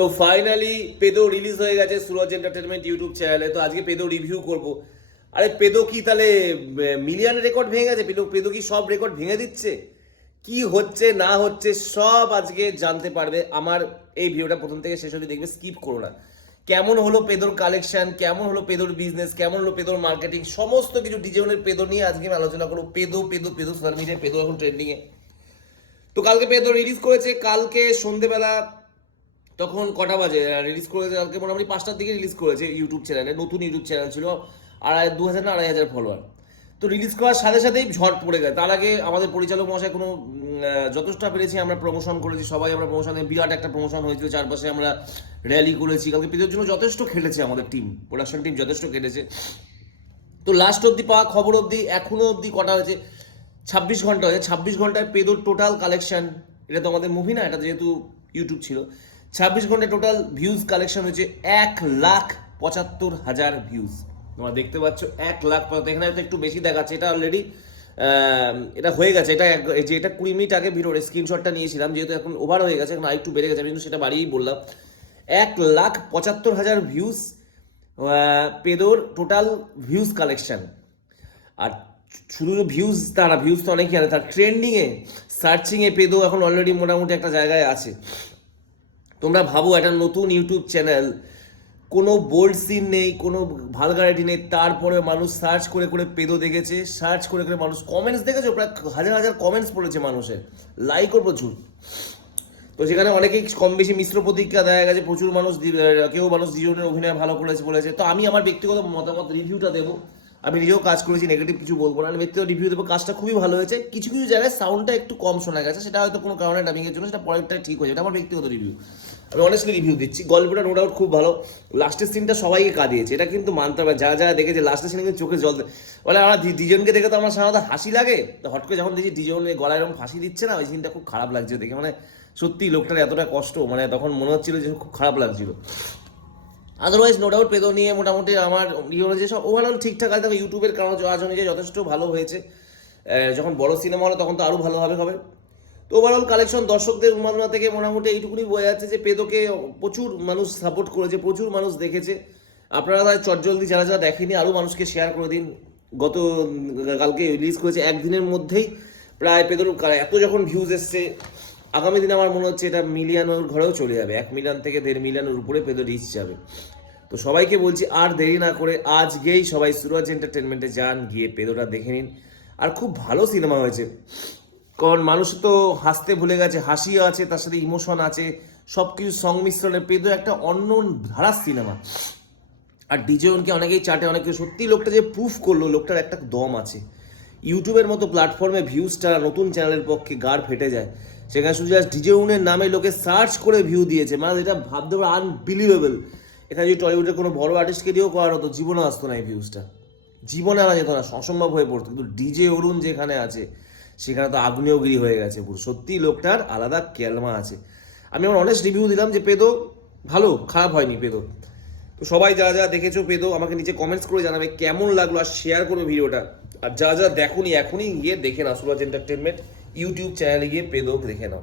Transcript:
তো finally পেদো release হয়ে গেছে সুরজ এন্টারটেনমেন্ট ইউটিউব চ্যানেলে তো আজকে পেদো রিভিউ করব। আরে পেদো কি তাহলে মিলিয়ন রেকর্ড ভেঙে গেছে? পেদো পেদো কি সব রেকর্ড ভেঙে দিচ্ছে? কি হচ্ছে, না হচ্ছে, সব আজকে জানতে পারবে। আমার এই ভিডিওটা প্রথম থেকে শেষ অবধি দেখবে স্কিপ করো না। কেমন হলো পেদোর কালেকশন কেমন হলো পেদোর বিজনেস কেমন হলো পেদোর মার্কেটিং সমস্ত কিছু ডিজাইনের পেদো নিয়ে আজকে আমি আলোচনা করব। পেদো পেদো পেদো, সোশ্যাল মিডিয়ায় পেদো এখন ট্রেন্ডিংয়ে তো কালকে পেদো রিলিজ করেছে। কালকে সন্ধেবেলা তখন কটা বাজে? রিলিজ করেছে কালকে মোটামুটি পাঁচটার দিকে রিলিজ করেছে ইউটিউব চ্যানেলে নতুন ইউটিউব চ্যানেল ছিল আড়াই, দু হাজার না, আড়াই হাজার ফলোয়ার তো রিলিজ করার সাথে সাথেই ঝড় পড়ে গেছে। তার আগে আমাদের পরিচালক মশাই কোনো যথেষ্ট পেরেছি, আমরা প্রমোশন করেছি, সবাই আমরা প্রমোশনে বিরাট একটা প্রমোশন হয়েছিল, চারপাশে আমরা র্যালি করেছি। কালকে পেদের জন্য যথেষ্ট খেলেছে আমাদের টিম প্রোডাকশন টিম যথেষ্ট খেলেছে। তো লাস্ট অবধি পাওয়া খবর অবধি এখনও অবধি কটা হয়েছে? ছাব্বিশ ঘণ্টা হয়েছে। ছাব্বিশ ঘন্টায় পেদোর টোটাল কালেকশন এটা তো আমাদের মুভি না, এটা যেহেতু ইউটিউব ছিল। ছাব্বিশ ঘন্টায় টোটাল ভিউজ কালেকশন হয়েছে এক লাখ পঁচাত্তর হাজার ভিউজ তোমরা দেখতে পাচ্ছ, এক লাখ পঁচাত্তর, এখানে হয়তো একটু বেশি দেখাচ্ছে, এটা অলরেডি এটা হয়ে গেছে, এটা যে এটা কুড়ি মিনিট আগে ভিডিওর স্ক্রিনশটটা নিয়েছিলাম, যেহেতু এখন ওভার হয়ে গেছে, এখন আরেকটু বেড়ে গেছে, আমি কিন্তু সেটা বাড়িয়েই বললাম। এক লাখ পঁচাত্তর হাজার ভিউজ পেদোর টোটাল ভিউজ কালেকশন আর শুধু ভিউজ তারা ভিউজ তো অনেকই আছে, তার ট্রেন্ডিংয়ে সার্চিংয়ে পেদো এখন অলরেডি মোটামুটি একটা জায়গায় আছে। তোমরা ভাবো একটা নতুন ইউটিউব চ্যানেল কোনো বোল্ড সিন নেই, কোনো ভালগারিটি নেই, তারপরে মানুষ সার্চ করে করে পেদো দেখেছে সার্চ করে করে মানুষ কমেন্টস দেখেছ, প্রায় হাজার হাজার কমেন্টস পড়েছে মানুষের লাইকও প্রচুর। তো সেখানে অনেকেই কম বেশি মিশ্র প্রতিক্রিয়া দেখা গেছে, প্রচুর মানুষ কেউ মানুষ জীবনের অভিনয় ভালো করেছে বলেছে, তো আমি আমার ব্যক্তিগত মতামত রিভিউটা দেবো। আমি নিজেও কাজ করেছি নেগেটিভ কিছু বলব না। আমি রিভিউ দেবো, কাজটা খুবই ভালো হয়েছে। কিছু কিছু জায়গায় সাউন্ডটা একটু কম শোনা গেছে, সেটা হয়তো কোনো কারণে ডাবিংয়ের জন্য, সেটা পরেরটা ঠিক হয়েছে এটা আমার ব্যক্তিগত রিভিউ আমি অনেস্টলি রিভিউ দিচ্ছি। গল্পটা নো ডাউট খুব ভালো। লাস্টের সিনটা সবাইকে কাঁদিয়েছে। এটা কিন্তু মানতে হবে। যারা যারা দেখেছে লাস্টের সিনে কিন্তু চোখে জল বলে আমরা দুজনকে দেখে তো আমার সাধারণত হাসি লাগে। তো হট করে যখন দেখি দুজন গলায় এরকম ফাঁসি দিচ্ছে না, ওই সিনটা খুব খারাপ লাগছে দেখে। মানে সত্যি লোকটার এতটা কষ্ট। মানে তখন মনে হচ্ছিল যে খুব খারাপ লাগছিল। আদারওয়াইজ নো ডাউট পেদো নিয়ে মোটামুটি আমার ইয়ে সব ওভারঅল ঠিকঠাক আছে। তবে ইউটিউবের কারণ আজ অনুযায়ী যথেষ্ট ভালো হয়েছে। যখন বড় সিনেমা হলো, তখন তো আরও ভালোভাবে হবে তো ওভারঅল কালেকশন দর্শকদের উন্মাদনা থেকে মোটামুটি এইটুকুনি বোঝা যাচ্ছে যে পেদোকে প্রচুর মানুষ সাপোর্ট করেছে, প্রচুর মানুষ দেখেছে। আপনারা চটজলদি যারা যারা দেখেনি আরও মানুষকে শেয়ার করে দিন। গত কালকে রিলিজ করেছে একদিনের মধ্যেই। প্রায় পেদোর এত যখন ভিউজ এসছে আগামী দিনে আমার মনে হচ্ছে এটা মিলিয়নের ঘরেও চলে যাবে। এক মিলিয়ন থেকে দেড় মিলিয়নের উপরে পেদো রিচ যাবে। তো সবাইকে বলছি, আর দেরি না করে আজকেই সবাই সুরজ এন্টারটেনমেন্টে যান, গিয়ে পেদোটা দেখে নিন। আর খুব ভালো সিনেমা হয়েছে। কারণ মানুষ তো হাসতে ভুলে গেছে, হাসিও আছে, তার সাথে ইমোশন আছে সব কিছু সংমিশ্রণে পেদো একটা অন্য ধারার সিনেমা। আর ডিজেওনকে অনেকেই চাটে, অনেকে সত্যি লোকটা যে প্রুফ করল, লোকটার একটা দম আছে। ইউটিউবের মতো প্ল্যাটফর্মে ভিউজটা নতুন চ্যানেলের পক্ষে গাড় ফেটে যায়। সেখানে শুধু জাস্ট ডিজে উনের নামে লোকে সার্চ করে ভিউ দিয়েছে। মানে এটা ভাবতে পারো আনবিলিভেবল এখানে যদি টলিউডের কোনো বড় আর্টিস্টকে দিয়েও করার হতো জীবনে আসতো না এই ভিউজটা জীবনে আনা যেত না, অসম্ভব হয়ে পড়তো। কিন্তু ডিজে অরুণ যেখানে আছে, সেখানে তো আগ্নেয়গিরি হয়ে গেছে পুরো। সত্যি লোকটার আলাদা ক্যালমা আছে। আমি আমার অনেস্ট রিভিউ দিলাম যে পেদো ভালো, খারাপ হয়নি পেদো। তো সবাই যারা যারা দেখেছ পেদো, আমাকে নিচে কমেন্টস করে জানাবে কেমন লাগল আর শেয়ার করবে ভিডিওটা আর যারা যারা দেখোনি, এখনই গিয়ে দেখে নাও সুরাজ এন্টারটেনমেন্ট ইউটিউব চ্যানেলে গিয়ে পেদো দেখে নাও।